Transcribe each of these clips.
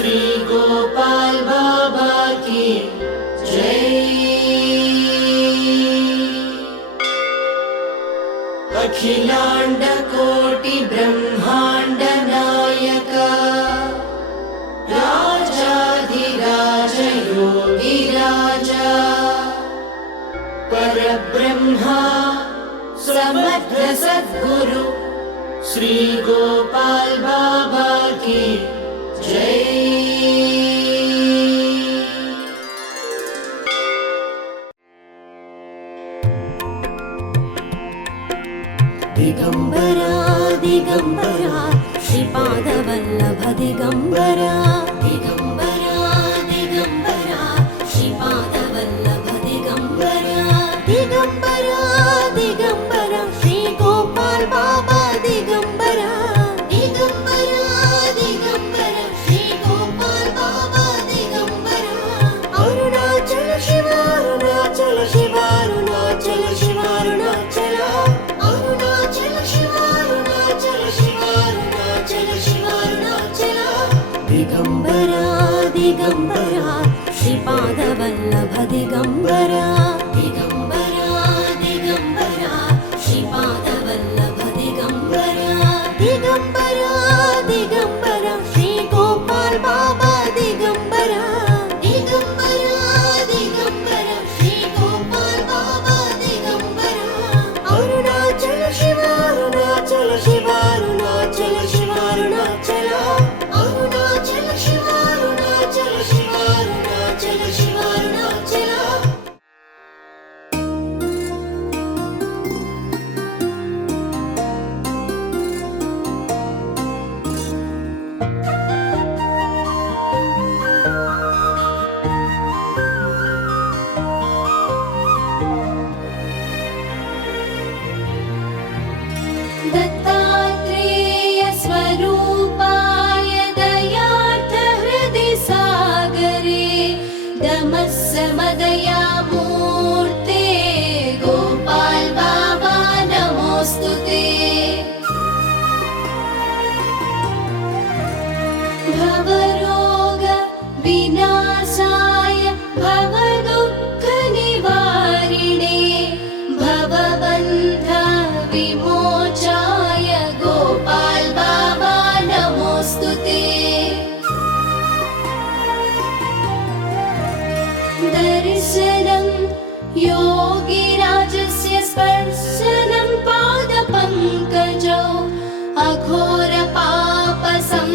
श्री गोपाल बाबा की जय। अखिलांड कोटि ब्रह्मांड नायक राजाधिराज योगी राजा परब्रह्मा समर्थ सद्गुरु श्री गोपाल बाबा की जय। दिगंबरा दिगंबरा श्रीपादवल्लभ दिगंबरा दिगंबरा दिगंबरा श्रीपादवल्लभ दिगंबरा दिगंबरा दिगंबरा श्री गोपाल बाबा दिगंबरा दिगंबरा दिगंबरा श्री गोपाल बाबा दिगंबरा अरुणाचल शिव अरुणाचल शिव अरुणाचल शिव अरुणाचल दिगंबरा दिगंबरा श्रीपादवल्लभ दिगंबरा दिगंबरा दिगंबरा श्रीपादवल्लभ दिगंबरा दिगंबरा दिगंबरा श्री गोपाल बाबा दिगंबरा दिगंबरा दिगंबरा श्री गोपाल बाबा दिगंबरा अरुणाचल शिव अरुणाचल शिव अरुणाचल शिव अरुणाचल अरुणाचल शिव अरुणाचल शिव अरुणाचल शिव अरुणाचल। दत्तात्रेय स्वरूपाय दयार्थ हृदि सागरे दमस्समदया मूर्ते गोपाल बाबा नमोस्तुते। भवरोग विनाशाय भवदुःख निवारिणे भवबन्ध विमोचाय गोपाल बाबा नमोस्तुते। दर्शनं योगिराजस्य स्पर्शनं पादपङ्कजौ अघोर पापसंहारं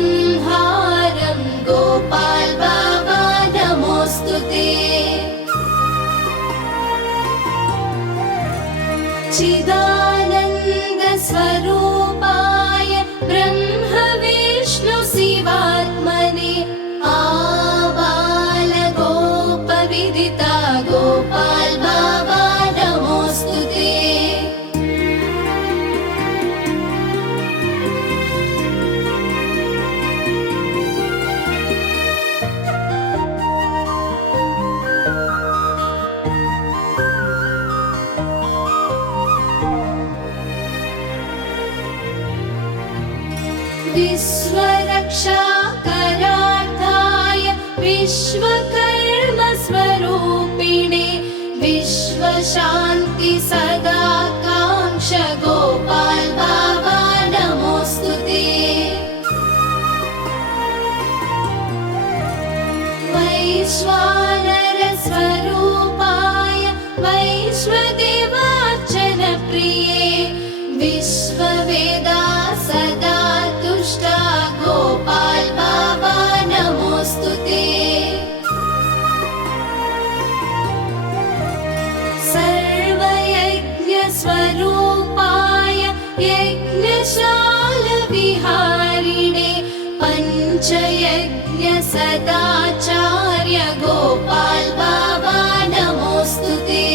गोपाल बाबा नमोस्तुते। चिदानन्द स्वरूपाय ब्रह्म विष्णु शिवात्मने आबाल गोप विदिता गोपाल बाबा नमोस्तुते। विश्वरक्षाकरार्थाय विश्वकर्म स्वरूपिणे विश्वशान्ति सदाकांक्ष गोपाल बाबा नमोस्तुते। वैश्वानर स्वरूपाय वैश्वदेवार्चन प्रिये विश्ववेदा सदा तुष्टा गोपाल बाबा नमोस्तुते। सर्वयज्ञ स्वरूपाय यज्ञशाल विहारिणे पंचयज्ञ सदाचार्य गोपाल बाबा नमोस्तुते।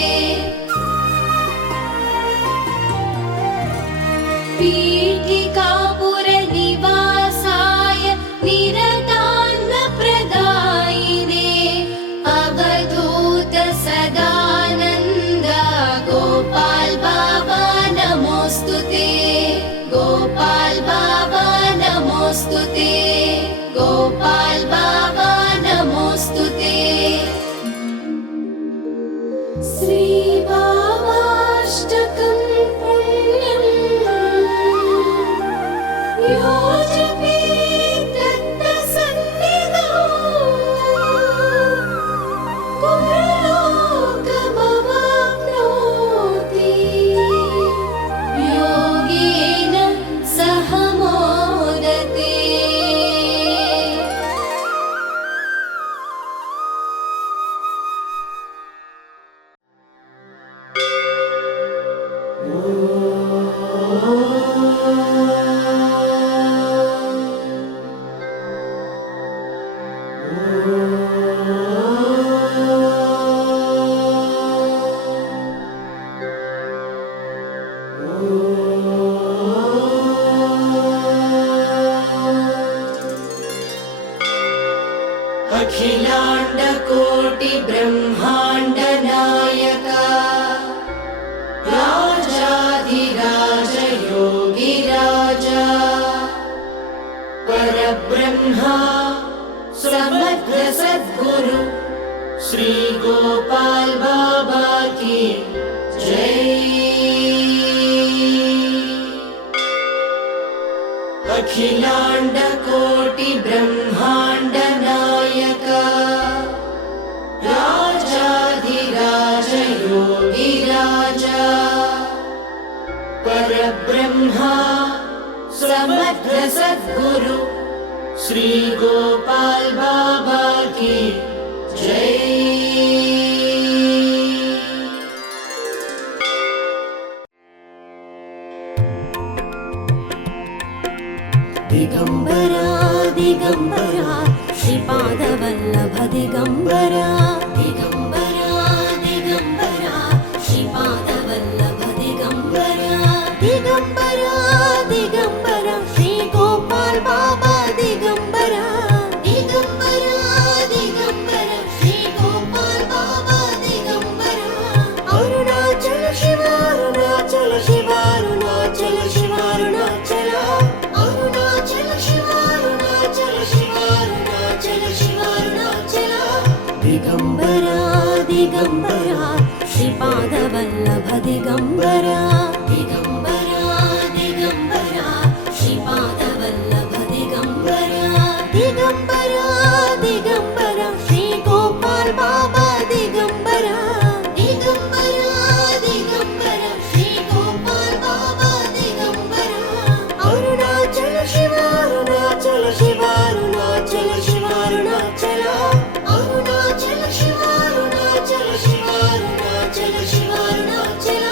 पीठिकापुर निवासाय निरतान्न प्रदायिने अवधूत सदानन्द गोपाल बाबा नमोस्तुते। गोपाल बाबा नमोस्तुते। गोपाल बाबा अखिलाण्डकोटि ब्रह्माण्ड नायका राजाधिराज योगिराजा परब्रह्मा समर्थ सद्गुरु श्री गोपाल बाबा की जय। अखिलाण्डकोटि ब्रह्माण्ड नायका राजाधिराज योगिराजा परब्रह्मा समर्थ सद्गुरु श्री गोपाल बाबा की जय। दिगंबरा दिगंबरा श्रीपादवल्लभ दिगंबरा दिगंबरा दिगंबरा श्रीपादवल्लभ दिगंबरा दिगंबरा दिगंबरा श्री गोपाल बाबा दिगंबरा दिगंबरा दिगंबरा श्री गोपाल बाबा दिगंबरा अरुणाचल शिव अरुणाचल शिव अरुणाचल शिव अरुणाचल अरुणाचल शिव अरुणाचल शिव अरुणाचल शिव अरुणाचल दिगंबरा दिगंबरा श्रीपादवल्लभ दिगंबरा दिगंबरा दिगंबरा श्रीपादवल्लभ दिगंबरा दिगंबरा दिगंबरा श्री गोपाल बाबा दिगंबरा दिगंबरा दिगंबरा श्री गोपाल बाबा दिगंबरा अरुणाचल शिव अरुणाचल शिव अरुणाचल शिव अरुणाचल अरुणाचल शिव अरुणाचल शिव अरुणाचल शिव अरुणाचल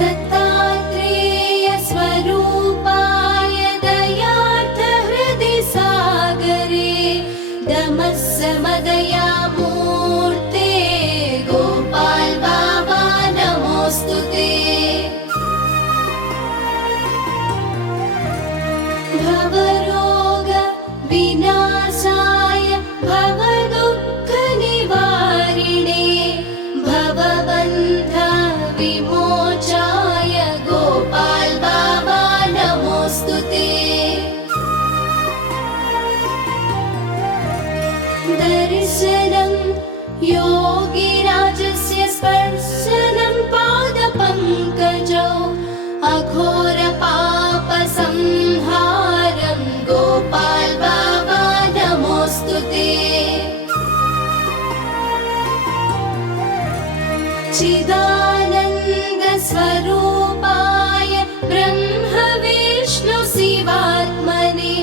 दत्तात्रेय स्वरूपाय दयार्थ हृदि सागरे दमस्समदया मूर्ते गोपाल बाबा नमोस्तुते। भवरोग विनाशाय भवदुःख निवारिणे भवबन्ध विमोचाय गोपाल बाबा नमोस्तुते। दर्शनं योगिराजस्य स्पर्शनं पादपङ्कजौ अघोर पापसंहारं गोपाल बाबा नमोस्तुते। चिदानन्द स्वरूपाय ब्रह्म विष्णु शिवात्मने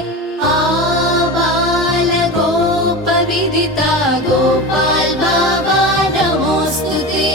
आबाल गोप विदिता गोपाल बाबा नमोस्तुते।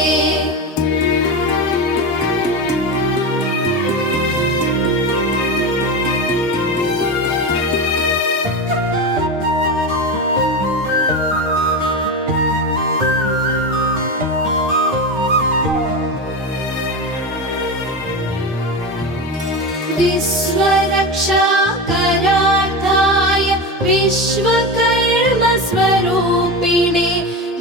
विश्वरक्षाकरार्थाय विश्वकर्म स्वरूपिणे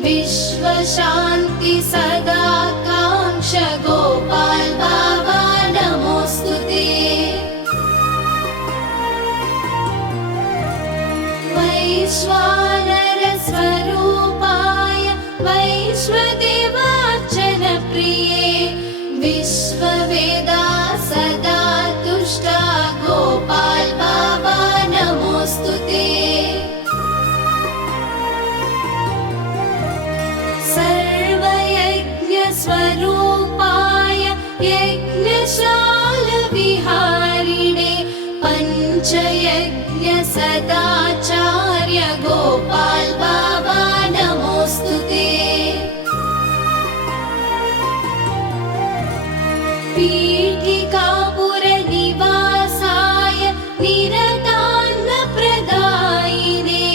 विश्वशान्ति सदाकाङ्क्ष गोपाल बाबा नमोस्तुते। वैश्वानर स्वरूपाय वैश्वदेवार्चन प्रिये विश्ववेदा सदा तुष्टा गोपाल बाबा नमोस्तुते। सर्वयज्ञ स्वरूपाय यज्ञ सदाचार्य गोपाल बाबा नमोस्तुते। पीठिकापुर निवासाय निरतान्नप्रदायिने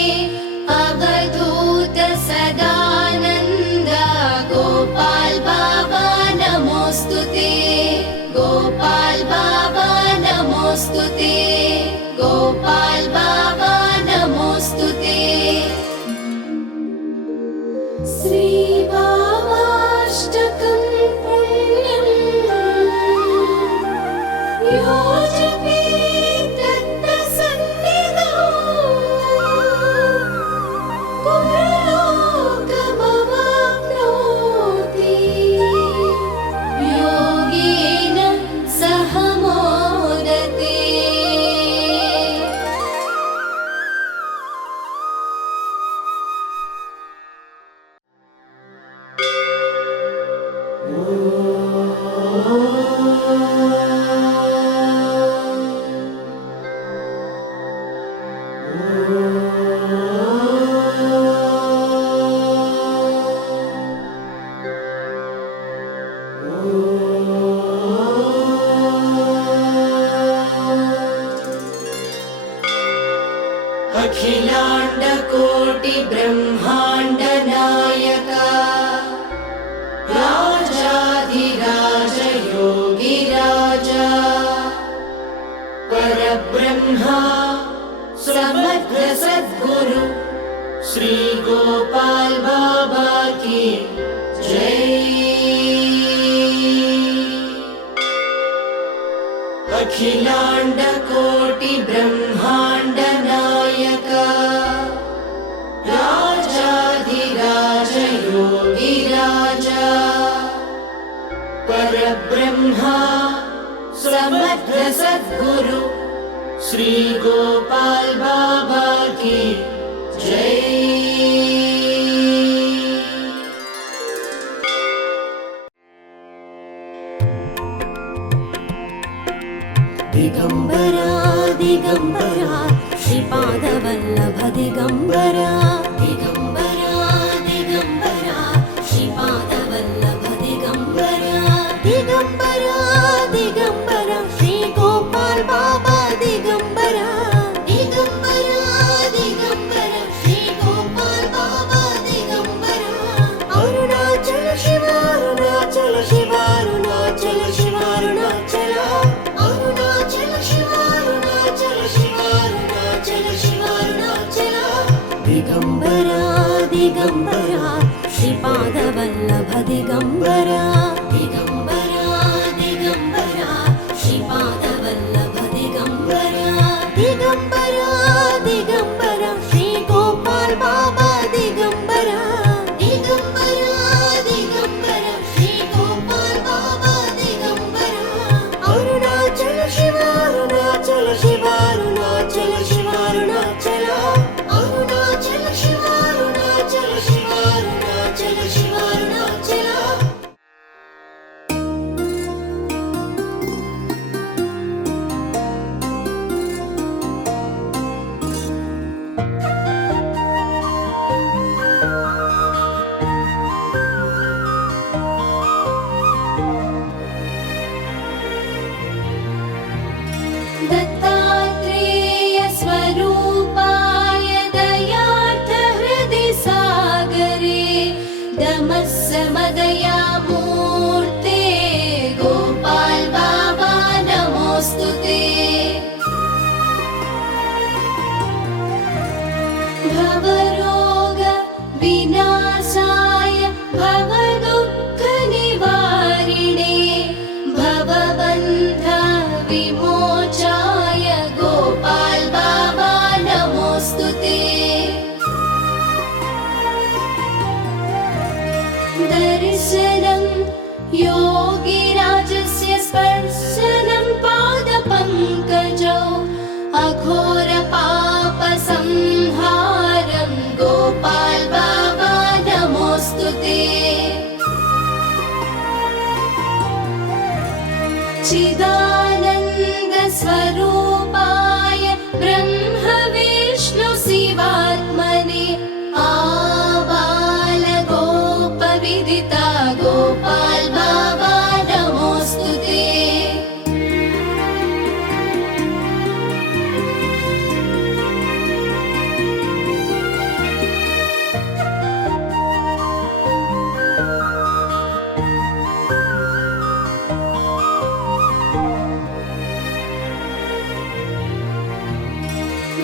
अवधूत सदानन्द गोपाल बाबा नमोस्तुते। गोपाल बाबा नमोस्तुते। गोपाल बाबा नमोस्तुते। श्री बाबाष्टकं पुण्यं यो जपेत् तत्सन्निधौ पुरलोकमवाप्नोति योगेन सह मोदते। अखिलांड कोटि ब्रह्मांड नायका राजाधिराज योगी राजा परब्रह्मा समर्थ सद्गुरु श्री गोपाल बाबा की जय। अखिलांड कोटि ब्रह्मांड नायका राजाधिराज योगी राजा परब्रह्मा समर्थ सद्गुरु श्री गोपाल बाबा की जय। दिगंबरा दिगंबरा श्रीपादवल्लभ दिगंबरा। दिगंबरा दिगंबरा श्रीपादवल्लभ दिगंबरा। दिगंबरा दिगंबरा श्री गोपाल बाबा दिगंबरा। दिगंबरा दिगंबरा श्री गोपाल बाबा दिगंबरा। अरुणाचल शिव अरुणाचल शिव अरुणाचल शिव अरुणाचल अरुणाचल शिव अरुणाचल शिव अरुणाचल शिव अरुणाचल। दिगंबरा दिगंबरा श्रीपादवल्लभ दिगंबरा। दिगंबरा दिगंबरा श्रीपादवल्लभ दिगंबरा। दिगंबरा दिगंबरा श्री गोपाल बाबा दिगंबरा। दिगंबरा दिगंबरा श्री गोपाल बाबा दिगंबरा। अरुणाचल शिव अरुणाचल शिव अरुणाचल शिव अरुणाचल अरुणाचल शिव अरुणाचल शिव अरुणाचल शिव अरुणाचल। दत्तात्रेय स्वरूपाय दयार्थ हृदि सागरे दमस्समदया मूर्ते गोपाल बाबा नमोस्तुते। भवरोग विनाशाय भवदुःख निवारिणे भवबन्ध विमोचाय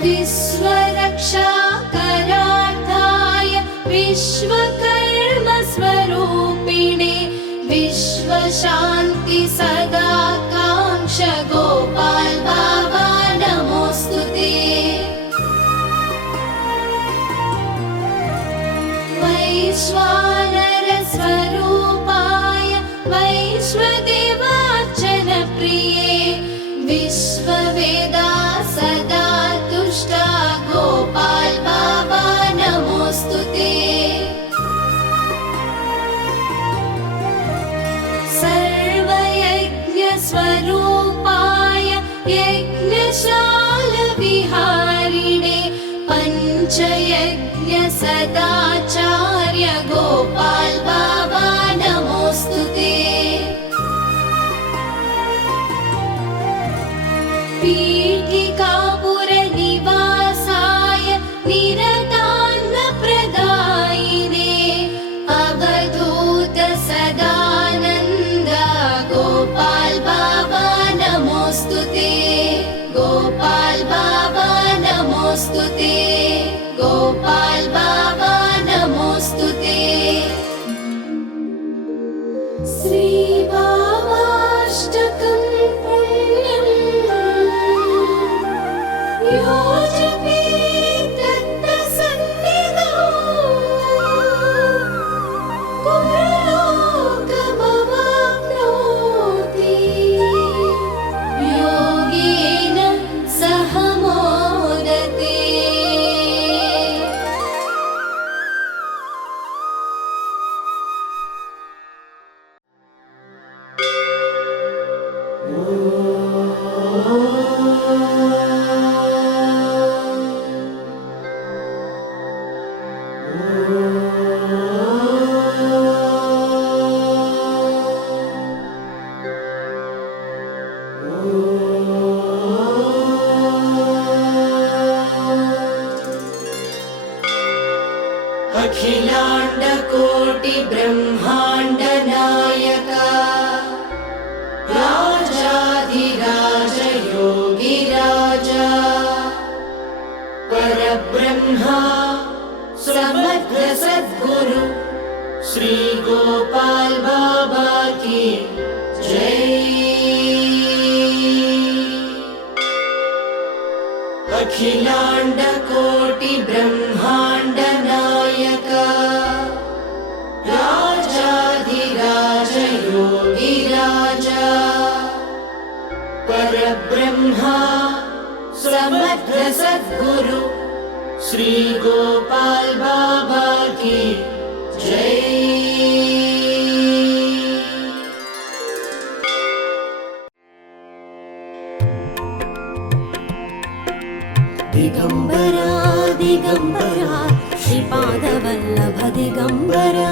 विश्वरक्षाकरार्थाय विश्वकर्मस्वरूपिणे विश्वशान्ति सदाकाङ्क्ष गोपाल बाबा नमोऽस्तु ते। वैश्वानरस्वरूपाय वैश्वदेवार्चनप्रिये विश्ववेदा सदा तुष्टा गोपाल बाबा नमोऽस्तु ते। सर्वयज्ञस्वरूपाय यज्ञशालविहारिणे पञ्चयज्ञ सदाचार्य गोपाल बाबा नमोऽस्तु ते। पीठिकापुरनिवासाय निरतान्नप्रदायिने अवधूत सदानन्द गोपाल बाबा नमोऽस्तु ते। गोपाल बाबा नमोऽस्तु ते। गोपाल बाबा नमोऽस्तु ते। श्री बाबाष्टकं पुण्यं यो जपेत् तत्सन्निधौ पुनर्लोकमवाप्नोति योगेन सह मोदते। अखिलाण्डकोटि ब्रह्माण्ड नायका राजाधिराज योगिराजा परब्रह्मा समर्थ सद्गुरु श्री गोपाल बाबा की जय। अखिलाण्डकोटि ब्रह्माण्ड नायका राजाधिराज योगिराजा परब्रह्मा समर्थ सद्गुरु श्री गोपाल बाबा की जय। दिगम्बरा दिगम्बरा श्रीपादवल्लभ दिगम्बरा